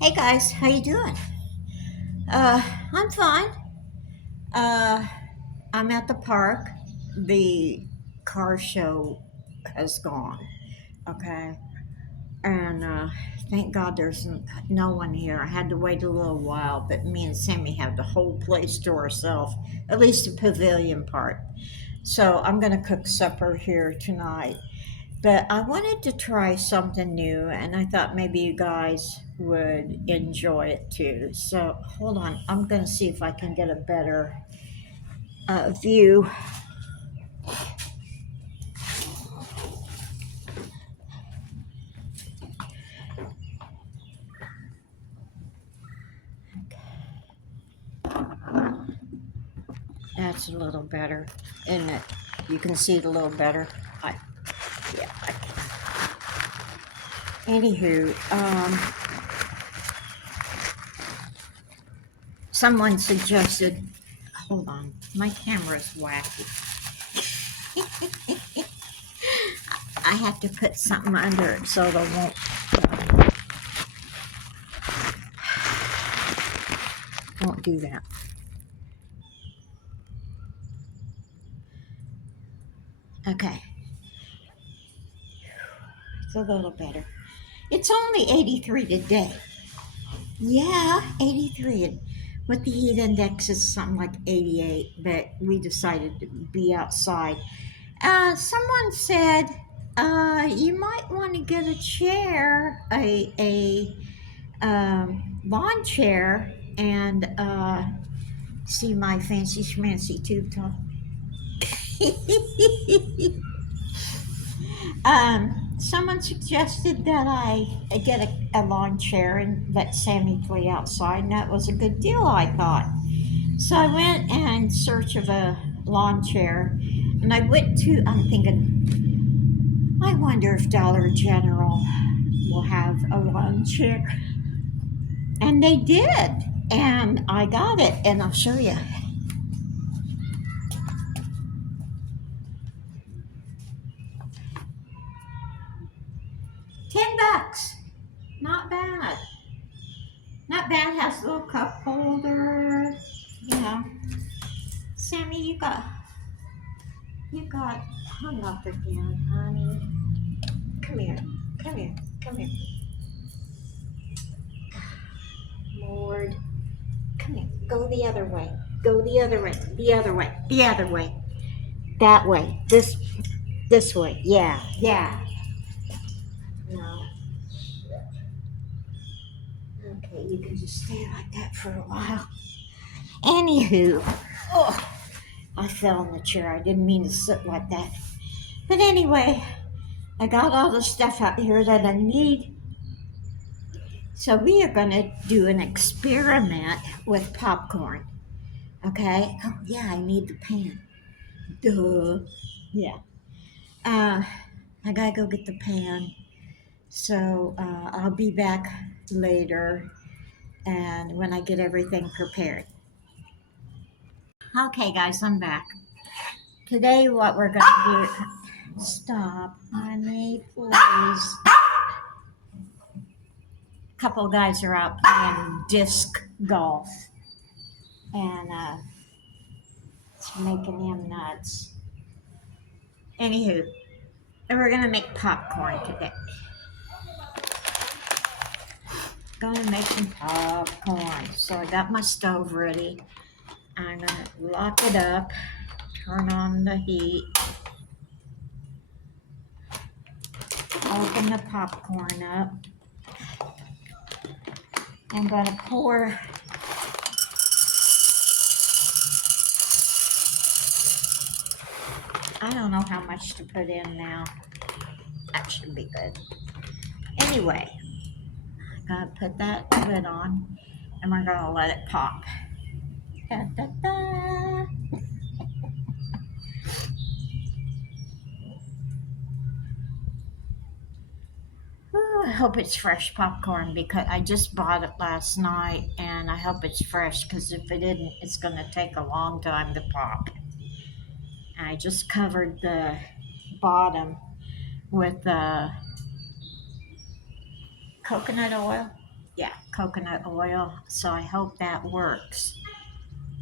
Hey guys, how you doing? Uh, I'm fine. Uh, I'm at the park. The car show has gone. Okay, and thank God there's no one here. I had to wait a little while, but me and Sammy have the whole place to ourselves, at least the pavilion part. So I'm gonna cook supper here tonight. But I wanted to try something new, and I thought maybe you guys would enjoy it too. So hold on, I'm gonna see if I can get a better view. That's a little better, isn't it? You can see it a little better. I yeah. Anywho, someone suggested. Hold on, my camera's wacky. I have to put something under it so they won't do that. Okay, it's a little better. It's only 83 today. Yeah, 83. And with the heat index, it's something like 88, but we decided to be outside. Someone said you might want to get a chair, a lawn chair, and see my fancy schmancy tube top. Someone suggested that I get a lawn chair and let Sammy play outside, and that was a good deal, I thought. So I went in search of a lawn chair, and I'm thinking, I wonder if Dollar General will have a lawn chair. And they did, and I got it, and I'll show you. $10. Not bad. Not bad. Has a little cup holder. You know. Sammy, you got hung up again, honey. Come here. Come here. Come here. Lord. Come here. Go the other way. Go the other way. The other way. The other way. That way. This way. Yeah. Yeah. No. Okay, you can just stay like that for a while. Anywho, oh, I fell in the chair. I didn't mean to sit like that. But anyway, I got all the stuff out here that I need. So we are going to do an experiment with popcorn. Okay? Oh, yeah, I need the pan. Duh. Yeah. Uh, I got to go get the pan. So I'll be back later and when I get everything prepared. Okay, guys, I'm back. Today, what we're going to do. Stop, honey, please. A couple of guys are out playing disc golf, and it's making them nuts. Anywho, and we're gonna make popcorn today. Gonna make some popcorn. So I got my stove ready. I'm gonna lock it up, turn on the heat, open the popcorn up. I'm gonna pour I don't know how much to put in now. That should be good. Anyway, I'm gonna put that lid on and we're gonna let it pop. Da, da, da. Ooh, I hope it's fresh popcorn because I just bought it last night and I hope it's fresh because if it isn't, it's gonna take a long time to pop. I just covered the bottom with coconut oil. Yeah, coconut oil. So I hope that works.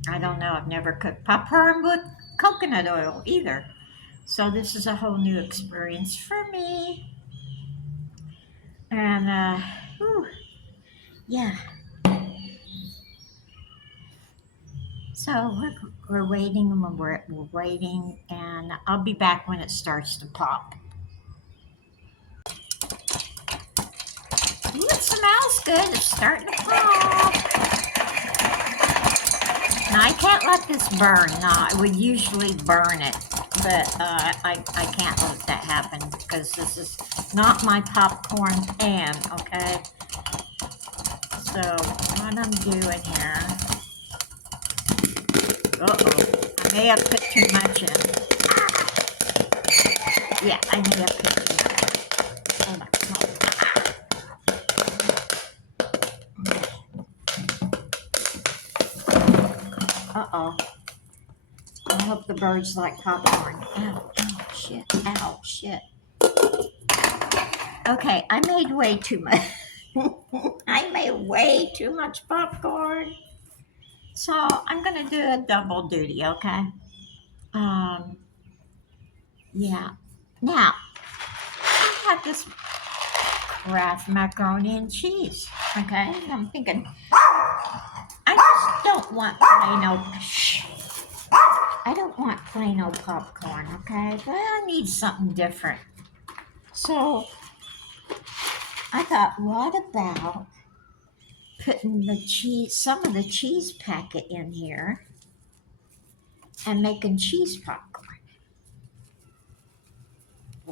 I don't know. I've never cooked popcorn with coconut oil either. So this is a whole new experience for me. And whew, yeah. So we're waiting and we're waiting, and I'll be back when it starts to pop. Ooh, it smells good. It's starting to pop. Now I can't let this burn. No, I would usually burn it, but I can't let that happen because this is not my popcorn pan. Okay. So what I'm doing here. Uh oh. I may have put too much in. Yeah, I may have put too much. Hold on. Uh oh. I hope the birds like popcorn. Ow, ow, shit, ow, shit. Okay, I made way too much. I made way too much popcorn. So I'm gonna do a double duty, okay? Um, yeah. Now, I have this Kraft macaroni and cheese, okay? I'm thinking, I just don't want plain old, shh. I don't want plain old popcorn, okay? But I need something different. So I thought, what about putting the cheese, some of the cheese packet in here and making cheese popcorn?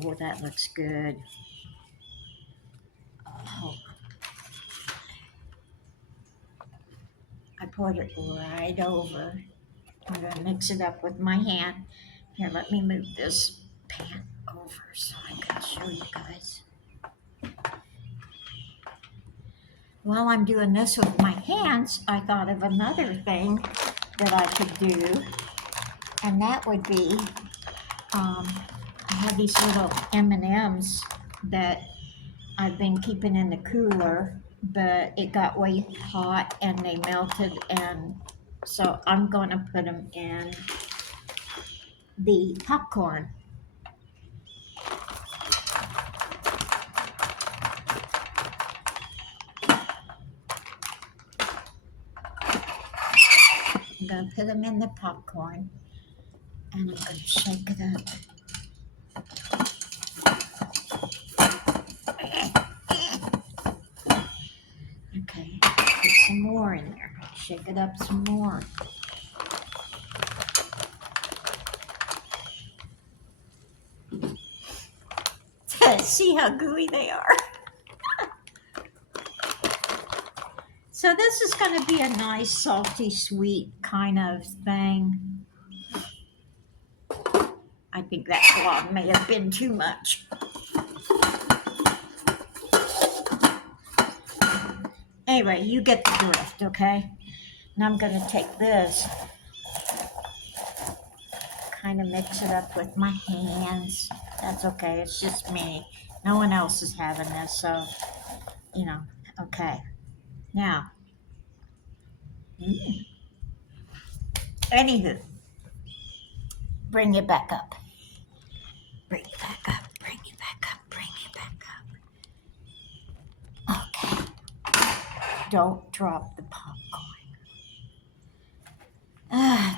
Oh, that looks good. Oh, I poured it right over. I'm gonna mix it up with my hand. Here, let me move this pan over so I can show you guys. While I'm doing this with my hands, I thought of another thing that I could do, and that would be I have these little M&Ms that I've been keeping in the cooler, but it got way hot and they melted, and so I'm going to put them in the popcorn. I'm going to put them in the popcorn, and I'm going to shake it up. Okay, put some more in there. Shake it up some more. See how gooey they are. So this is going to be a nice salty sweet kind of thing. I think that blonde may have been too much. Anyway, you get the drift, okay? And I'm going to take this, kind of mix it up with my hands. That's okay, it's just me. No one else is having this, so, you know, okay. Now, anywho, bring it back up. Bring it back up, bring it back up, bring it back up. Okay. Don't drop the popcorn.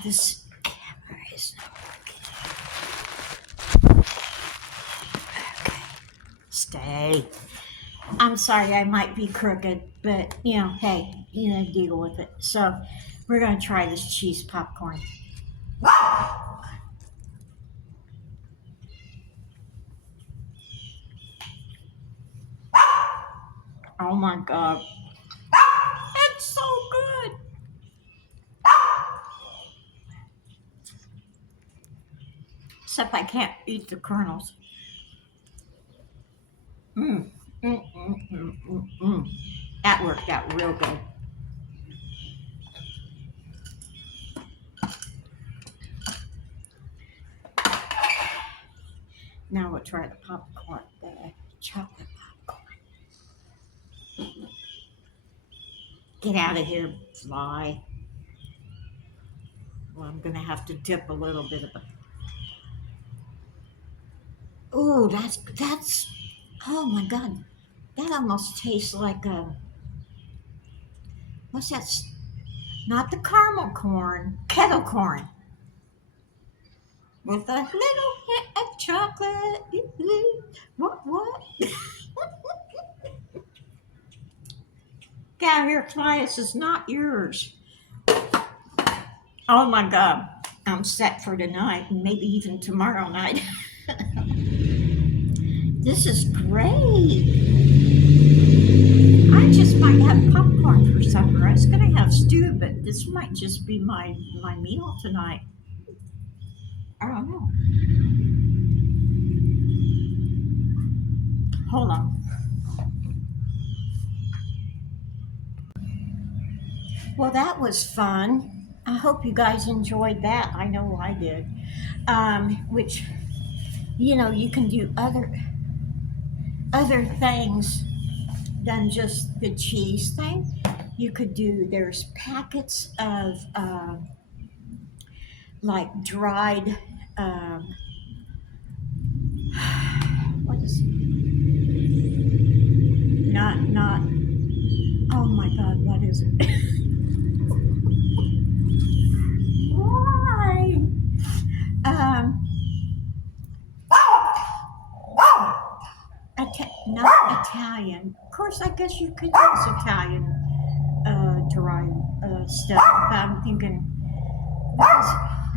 This camera is not working. Okay. Stay. I'm sorry, I might be crooked, but hey, deal with it. So, we're gonna try this cheese popcorn. Oh my god, it's so good. Except I can't eat the kernels. Mm, mm, mm, mm, mm, mm. That worked out real good. Now we'll try the popcorn, the chocolate popcorn. Get out of here, fly. Well, I'm gonna have to dip a little bit of it. Oh, that's. Oh my God, that almost tastes like a. What's that? Not the caramel corn, kettle corn with a little hit of chocolate. Ooh, what? What? Get out of here, fly. This is not yours. Oh my God, I'm set for tonight and maybe even tomorrow night. This is great. I just might have popcorn for supper. I was gonna have stew, but this might just be my meal tonight. I don't know. Hold on. Well, that was fun. I hope you guys enjoyed that. I know I did. Which you can do other things than just the cheese thing. You could do. There's packets of like dried. Um, what is not? Oh my God! What is it? Why? Um, not Italian. Of course, I guess you could use Italian dry stuff. But I'm thinking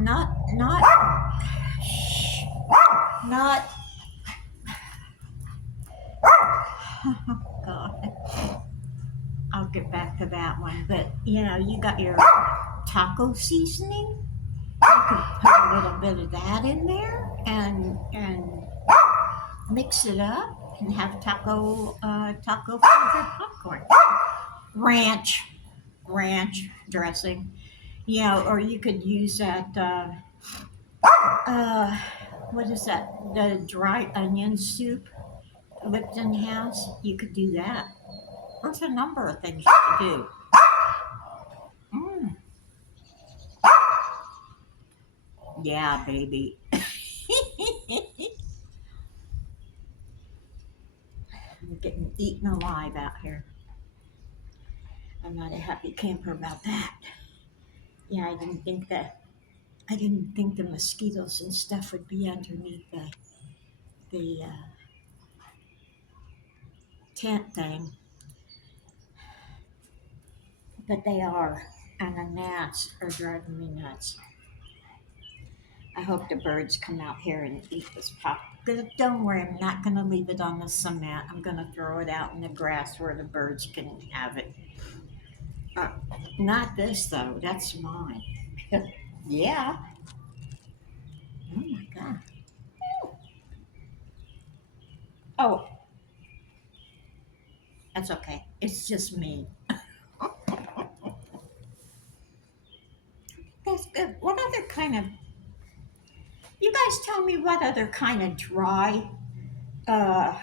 not not. Oh God, I'll get back to that one. But you got your taco seasoning. You could put a little bit of that in there and mix it up and have taco flavored popcorn. Ranch ranch dressing. Or you could use that. Uh, what is that? The dry onion soup Lipton has. You could do that. There's a number of things you could do. Mm, yeah, baby. I'm getting eaten alive out here. I'm not a happy camper about that. Yeah, I didn't think the mosquitoes and stuff would be underneath the tent thing, but they are, and the gnats are driving me nuts. I hope the birds come out here and eat this pop. Don't worry, I'm not going to leave it on the cement. I'm going to throw it out in the grass where the birds can have it. Uh, Not this though. That's mine. Yeah. Oh my God. Oh, that's okay. It's just me. That's good. What other kind of? You guys tell me what other kind of uh,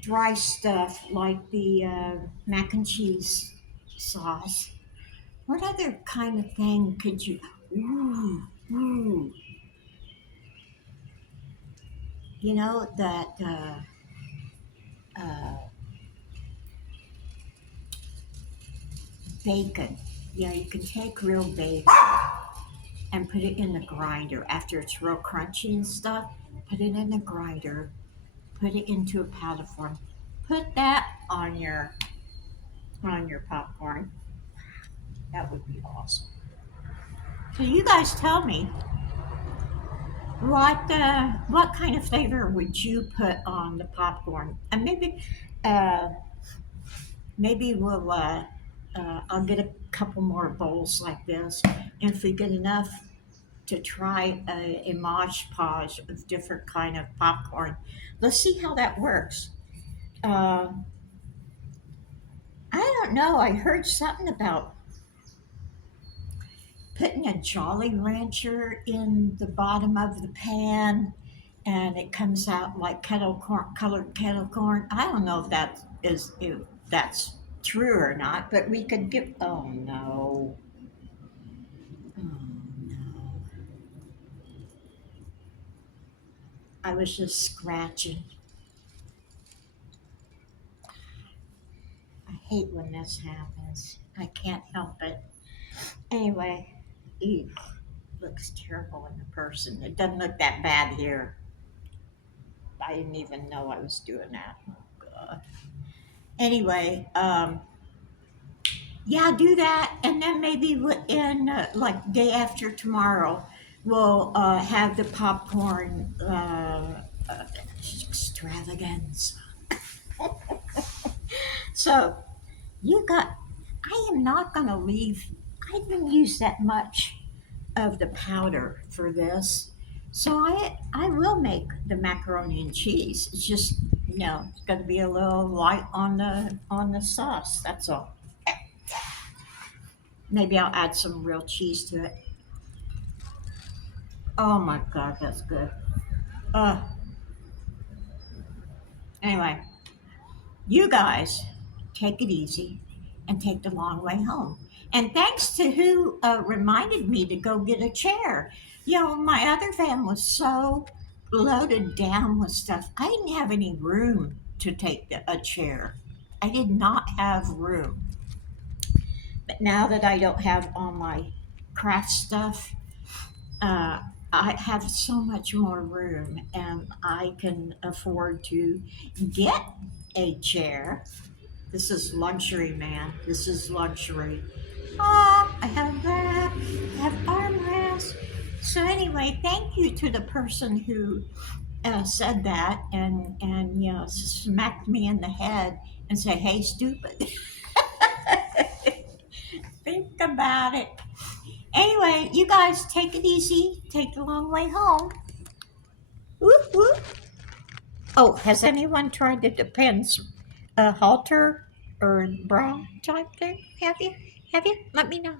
dry stuff like the mac and cheese sauce. What other kind of thing could you? Ooh, ooh. That uh, bacon. You can take real bacon and put it in the grinder after it's real crunchy and stuff. Put it in the grinder. Put it into a powder form. Put that on your popcorn. That would be awesome. So you guys tell me what kind of flavor would you put on the popcorn? And uh, maybe I'll get a couple more bowls like this. And if we get enough to try a mosh podge of different kind of popcorn, let's see how that works. Uh, I don't know. I heard something about putting a Jolly Rancher in the bottom of the pan and it comes out like kettle corn, colored kettle corn. I don't know if that's true or not, but we could give. Oh no. Oh no. I was just scratching. I hate when this happens. I can't help it. Anyway, ew, looks terrible in the person. It doesn't look that bad here. I didn't even know I was doing that. Oh, God. Anyway, yeah, do that, and then maybe in like day after tomorrow, we'll have the popcorn extravagance. So you got. I am not going to leave. I didn't use that much of the powder for this, so I will make the macaroni and cheese. It's just it's going to be a little light on the sauce. That's all. Maybe I'll add some real cheese to it. Oh my God, that's good. Uh, anyway, you guys take it easy and take the long way home. And thanks to who reminded me to go get a chair. My other van was so loaded down with stuff. I didn't have any room to take a chair. I did not have room. But now that I don't have all my craft stuff, uh, I have so much more room and I can afford to get a chair. This is luxury, man. This is luxury. Ah, I have that. I have armrests. So anyway, thank you to the person who said that and smacked me in the head and said, "Hey, stupid." Think about it. Anyway, you guys take it easy. Take the long way home. Whoop, whoop. Oh, has anyone tried the Depends halter or bra type thing? Have you? Have you? Let me know.